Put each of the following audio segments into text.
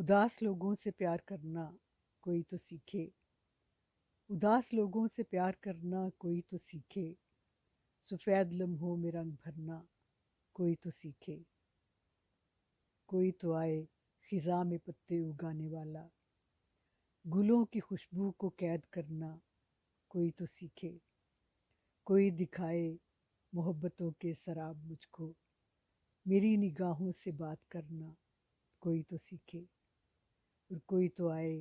उदास लोगों से प्यार करना कोई तो सीखे, उदास लोगों से प्यार करना कोई तो सीखे, सफ़ेद लम्हों में रंग भरना कोई तो सीखे। कोई तो आए खिज़ा में पत्ते उगाने वाला, गुलों की खुशबू को कैद करना कोई तो सीखे। कोई दिखाए मोहब्बतों के शराब मुझको, मेरी निगाहों से बात करना कोई तो सीखे। और कोई तो आए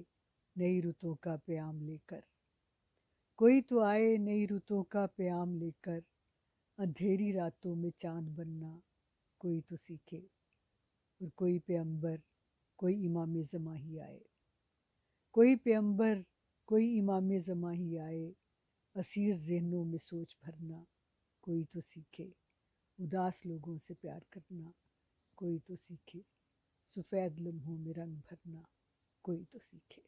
नई रुतों का प्याम लेकर, कोई तो आए नई रुतों का प्याम लेकर, अंधेरी रातों में चांद बनना कोई तो सीखे। और कोई पैगंबर कोई इमाम ज़मा ही आए, कोई पैगंबर कोई इमाम ज़मा ही आए, असीर ज़हनों में सोच भरना कोई तो सीखे। उदास लोगों से प्यार करना कोई तो सीखे, सफ़ेद लम्हों में रंग भरना कोई तो सीखे।